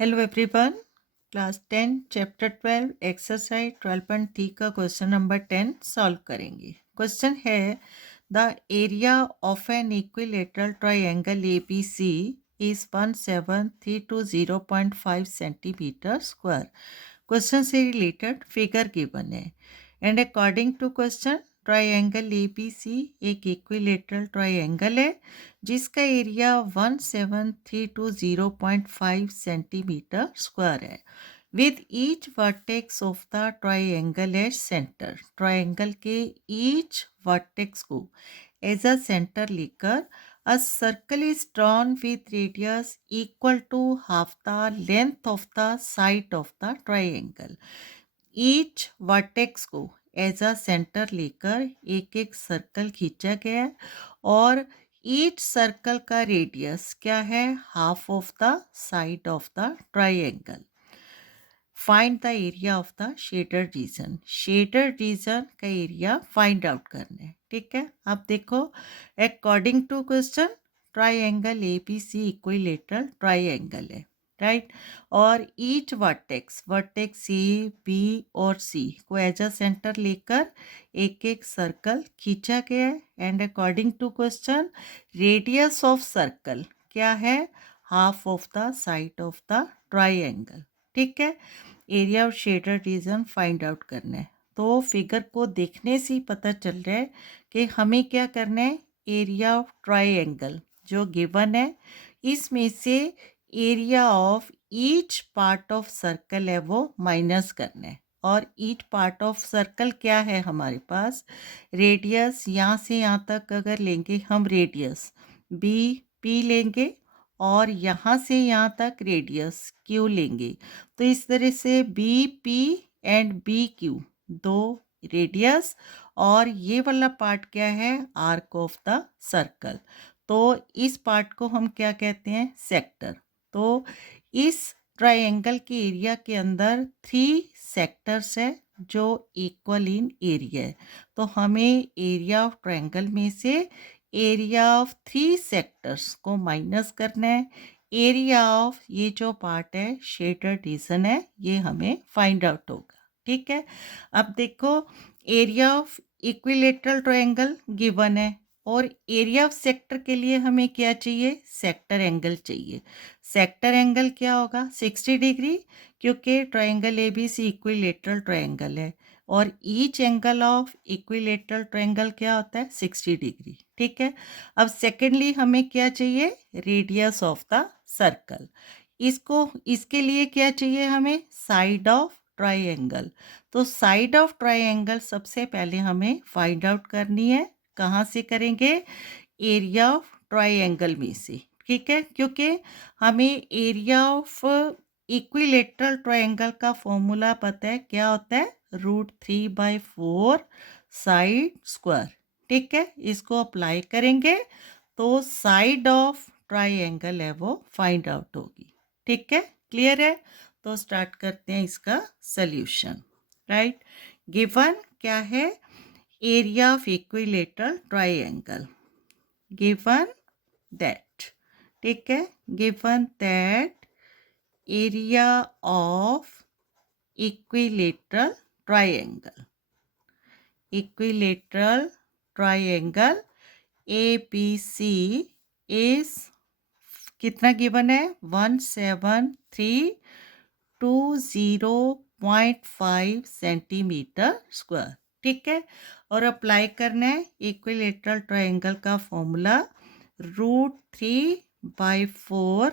Hello everyone. Class 10 chapter 12 exercise 12.3 का question number 10 solve करेंगे। Question है the area of an equilateral triangle ABC is 17320.5 centimetre square. Question से related figure given है and according to question triangle ABC एक equilateral triangle है जिसका area 17320.5 centimetre square है with each vertex of the triangle as centre. Triangle के each vertex को as a centre लेकर a circle is drawn with radius equal to half the length of the side of the triangle. Each vertex को as a centre लेकर एक एक circle खींचा गया है और ईच सर्कल का रेडियस क्या है, half of the side of the triangle. Find the area of the shaded region. Shaded region का एरिया फाइंड आउट करना है। ठीक है, अब देखो according to question triangle ABC equilateral triangle है, राइट। और ईच वर्टेक्स ए बी और सी को एज अ सेंटर लेकर एक एक सर्कल खींचा गया है and according to question radius of circle क्या है, half of the side of the triangle. ठीक है, area of shaded region find out करना है। तो फिगर को देखने से ही पता चल रहा है कि हमें क्या करना है, एरिया ऑफ ट्रायंगल जो गिवन है इसमें से area of each part of circle है वो माइनस करना है। और ईच पार्ट ऑफ सर्कल क्या है हमारे पास, रेडियस यहाँ से यहाँ तक अगर लेंगे हम रेडियस बी पी लेंगे और यहाँ से यहाँ तक रेडियस क्यू लेंगे। तो इस तरह से B P and B Q दो रेडियस और ये वाला पार्ट क्या है, आर्क ऑफ द सर्कल। तो इस पार्ट को हम क्या कहते हैं, सेक्टर। तो इस ट्रायंगल के एरिया के अंदर 3 सेक्टर्स है जो इक्वल इन एरिया है। तो हमें एरिया ऑफ ट्रायंगल में से एरिया ऑफ 3 सेक्टर्स को माइनस करना है। एरिया ऑफ ये जो पार्ट है शेडेड रीजन है ये हमें फाइंड आउट होगा। ठीक है, अब देखो area of equilateral triangle given है और एरिया ऑफ सेक्टर के लिए हमें क्या चाहिए, सेक्टर एंगल चाहिए। सेक्टर एंगल क्या होगा, 60 डिग्री, क्योंकि ट्रायंगल एबीसी इक्विलेटरल ट्रायंगल है और each angle of equilateral triangle क्या होता है, 60 डिग्री। ठीक है, अब सेकेंडली हमें क्या चाहिए, रेडियस ऑफ द सर्कल। इसके लिए क्या चाहिए हमें, साइड ऑफ ट्रायंगल। तो साइड ऑफ ट्रायंगल सबसे पहले हमें फाइंड आउट करनी है। कहाँ से करेंगे, एरिया ऑफ ट्रायंगल में से। ठीक है, क्योंकि हमें एरिया ऑफ इक्विलेटरल ट्रायंगल का फॉर्मूला पता है, क्या होता है, √3/4 साइड स्क्वायर। ठीक है, इसको अप्लाई करेंगे तो साइड ऑफ ट्रायंगल है वो फाइंड आउट होगी। ठीक है, क्लियर है। तो स्टार्ट करते हैं इसका सल्यूशन। राइट, गिवन क्या है, area of equilateral triangle. Given that, ठीक है, given that area of equilateral triangle, equilateral triangle ABC is कितना गिवन है, 17320.5 सेंटीमीटर स्क्वायर। ठीक है, और अप्लाई करना है इक्विलेटरल ट्रायंगल का formula √3/4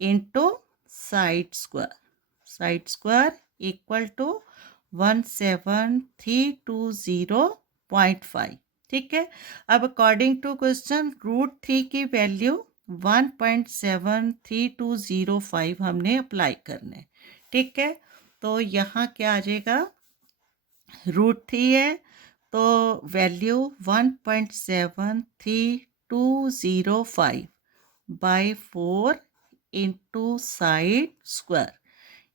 into side square equal to 17320.5। ठीक है, अब अकॉर्डिंग टू क्वेश्चन √3 की वैल्यू 1.73205 हमने अप्लाई करना है। ठीक है, तो यहाँ क्या आ जाएगा, √3 है तो value 1.73205/4 into side square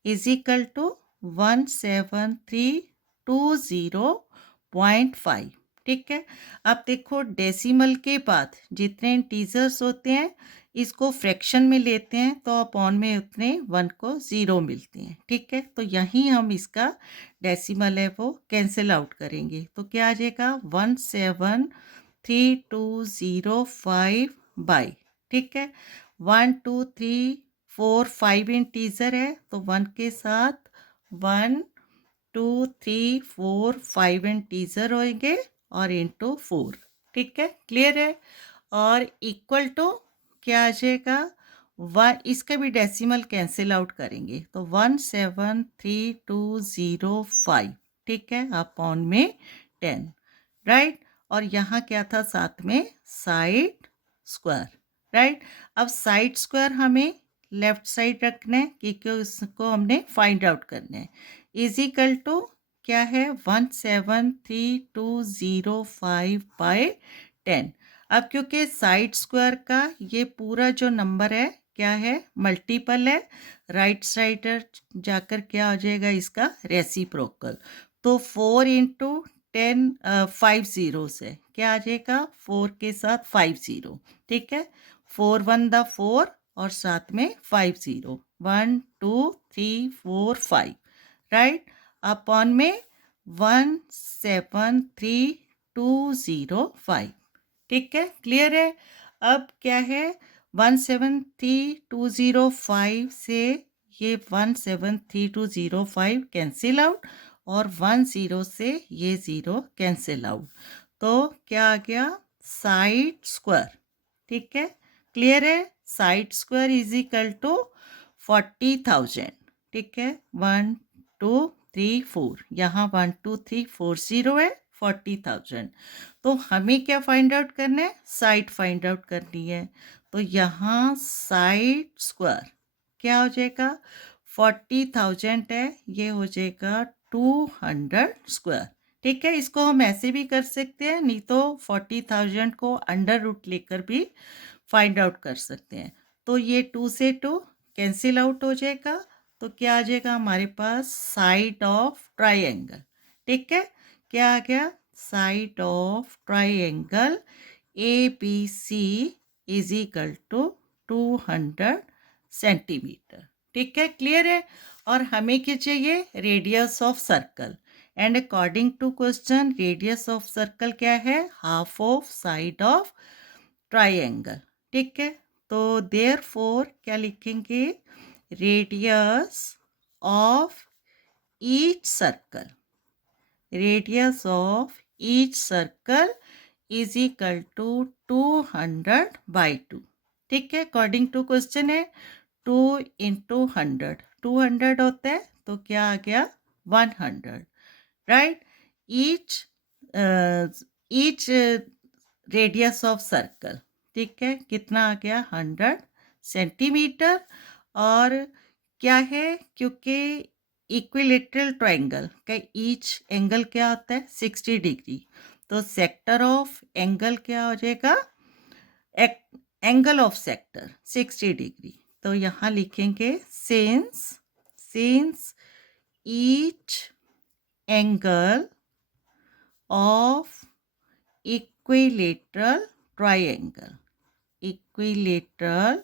is equal to 17320.5। ठीक है, अब देखो डेसिमल के बाद जितने इंटीजर्स होते हैं इसको फ्रैक्शन में लेते हैं तो अपॉन में उतने 1 को 0 मिलते हैं, ठीक है। तो यहीं हम इसका डेसिमल है वो कैंसिल आउट करेंगे, तो क्या आ जाएगा 173,205 बाई, ठीक है। 1 2 3 4 5 इंटीजर है तो 1 के साथ 1 2 3 4 5 इंटीजर होंगे और इंटू 4, ठीक है, क्लियर है। और इक्वल टू क्या आ जाएगा, वन, इसका भी डेसिमल कैंसिल आउट करेंगे तो 173,205, ठीक है, अपॉन में 10, राइट। और यहाँ क्या था साथ में, साइड स्क्वायर, राइट। अब साइड स्क्वायर हमें लेफ्ट साइड रखना है क्योंकि उसको हमने फाइंड आउट करना है। इज इक्वल टू क्या है 173,205 बाई 10। अब क्योंकि साइड स्क्वायर का ये पूरा जो नंबर है क्या है, मल्टीपल है, राइट साइड जाकर क्या हो जाएगा इसका रेसिप्रोकल। तो 4 इंटू 10 5 जीरो से क्या आ जाएगा, 4 के साथ 5 जीरो, ठीक है। 4 1 द 4 और साथ में 5 जीरो, 1 2 3 4 5, राइट। अपॉन में 173,205, ठीक है, क्लियर है। अब क्या है 173,205 से ये 173,205 कैंसिल आउट और 10 से ये 0 कैंसिल आउट, तो क्या आ गया साइड स्क्वायर, ठीक है, क्लियर है। Side square is equal to 40,000, ठीक है। 1 2 3 4, यहाँ 1 2 3 4 0 है, 40,000। तो हमें क्या फाइंड आउट करना है, साइड फाइंड आउट करनी है। तो यहाँ साइड स्क्वायर क्या हो जाएगा, 40,000 है, ये हो जाएगा 200 स्क्वायर, ठीक है। इसको हम ऐसे भी कर सकते हैं, नहीं तो 40,000 को अंडर रूट लेकर भी फाइंड आउट कर सकते हैं। तो ये 2 से 2 कैंसिल आउट हो जाएगा, तो क्या आ जाएगा हमारे पास साइड ऑफ ट्राइंगल, ठीक है। क्या आ गया, side of triangle ABC is equal to 200 centimetre, ठीक है, क्लियर है। और हमें क्या चाहिए, radius of circle, and according to question radius of circle क्या है, half of side of triangle, ठीक है। तो देयरफॉर क्या लिखेंगे, radius of each circle, radius of each circle is equal to 200 by 2, ठीक है। अकॉर्डिंग टू क्वेश्चन है 2 इंटू 100, 200 होता है तो क्या आ गया 100, right. Each each radius of circle, ठीक है, कितना आ गया 100 सेंटीमीटर। और क्या है, क्योंकि इक्विलेटरल ट्रायंगल का ईच एंगल क्या होता है 60 डिग्री, तो सेक्टर ऑफ एंगल क्या हो जाएगा, एंगल ऑफ सेक्टर 60 डिग्री। तो यहाँ लिखेंगे since each angle of equilateral triangle, equilateral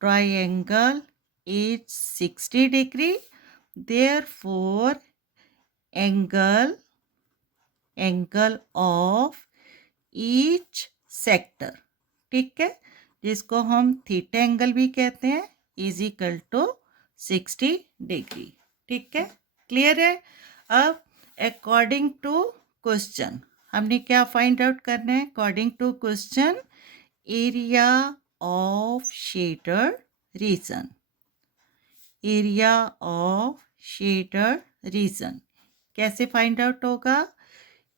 triangle is 60 degree, therefore angle of each sector, ठीक है, जिसको हम थीटा एंगल भी कहते हैं, इज इक्वल टू 60 डिग्री, ठीक है, क्लियर है। अब अकॉर्डिंग टू क्वेश्चन हमने क्या फाइंड आउट करना है, according to question area of shaded region, area of shaded region कैसे फाइंड आउट होगा,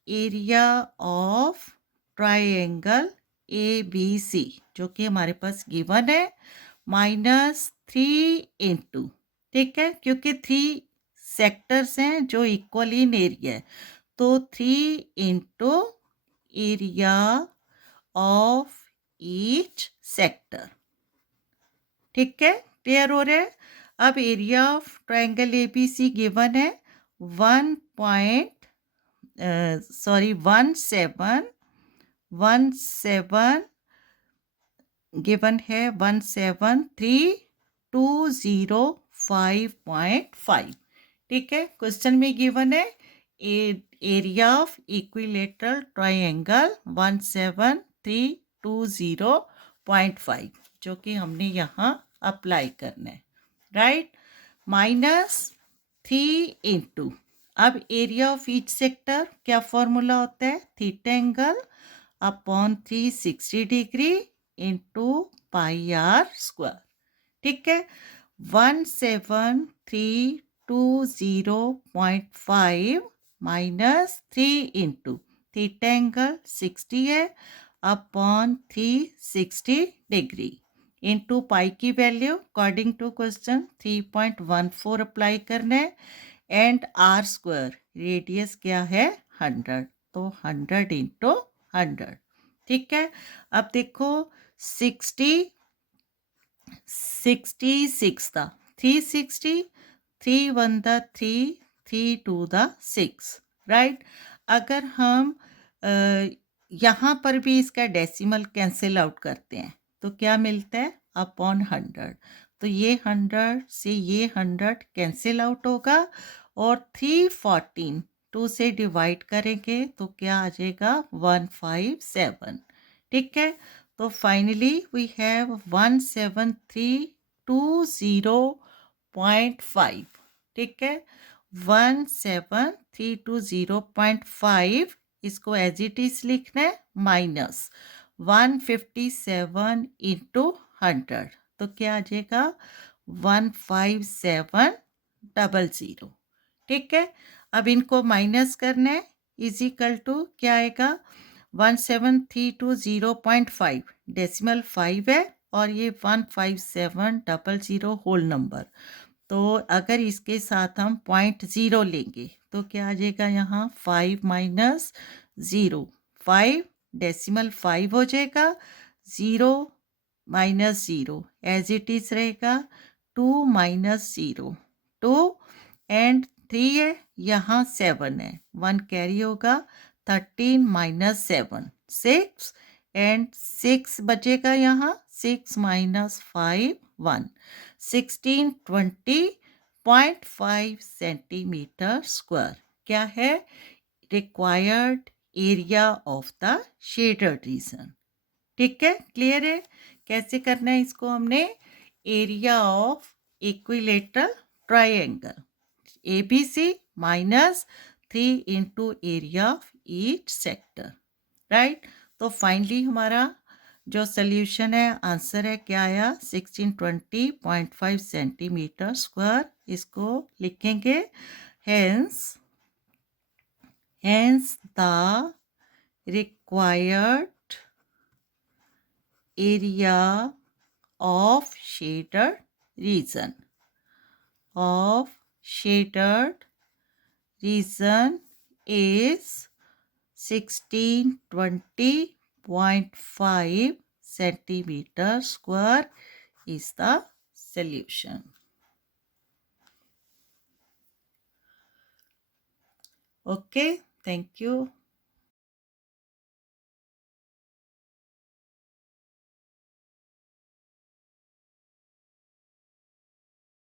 एरिया ऑफ ट्राइंगल ABC जो कि हमारे पास गिवन है -3 इंटू, ठीक है, क्योंकि 3 सेक्टर्स हैं जो इक्वल इन एरिया है, तो 3 into area of each sector, ठीक है, क्लियर हो रहा है। अब area of triangle ABC given है 1717 गिवन है 173,205.5। ठीक है, क्वेश्चन में गिवन है एरिया ऑफ इक्विलेटरल ट्रायंगल 173,205, जो कि हमने यहाँ अप्लाई करना है, राइट। -3 इंटू, अब एरिया ऑफ ईच सेक्टर क्या फॉर्मूला होता है, theta angle upon 360 degree into pi r square. ठीक है, 173,205 -3 इंटू थीटा एंगल 60 है अपॉन 360 डिग्री इंटू पाई की value according to question 3.14 apply करना है, एंड आर स्क्वायर रेडियस क्या है 100, तो 100 इंटू 100। ठीक है, अब देखो 66 था, 360, 3 1 द 3, 3 2 द 6, राइट। अगर हम यहाँ पर भी इसका डेसिमल कैंसिल आउट करते हैं तो क्या मिलता है, अपॉन 100। तो ये 100 से ये 100 कैंसिल आउट होगा, और 314 2 से डिवाइड करेंगे तो क्या आ जाएगा 157। ठीक है, तो फाइनली वी हैव 173,205। ठीक है, 173,205, इसको एज इट इज लिखना है, माइनस 157 इंटू 100, तो क्या आ जाएगा 15700। ठीक है, अब इनको माइनस करना है, इजिकल टू क्या आएगा 173,205, डेसिमल 5 है और ये 15700 होल नंबर, तो अगर इसके साथ हम 0.0 लेंगे तो क्या आ जाएगा, यहाँ 5 माइनस 0, 5 डेसिमल 5 हो जाएगा, 0 माइनस 0 एज इट इज रहेगा, 2 माइनस 0 2, एंड 3 है, यहाँ 7 है, 1 कैरी होगा, 13 माइनस 7 6, एंड 6 बचेगा यहाँ, 6 माइनस 5 1, 1620.5 सेंटीमीटर स्क्वायर क्या है required area of the shaded reason. ठीक है, क्लियर है कैसे करना है इसको, हमने area of equilateral triangle ABC -3 into area of each sector, right. तो फाइनली हमारा जो सोल्यूशन है, आंसर है क्या आया, 1620.5 सेंटीमीटर स्क्वायर, इसको लिखेंगे, hence the required area of shaded reason is 1620.5 centimeter square is the solution. Okay, thank you.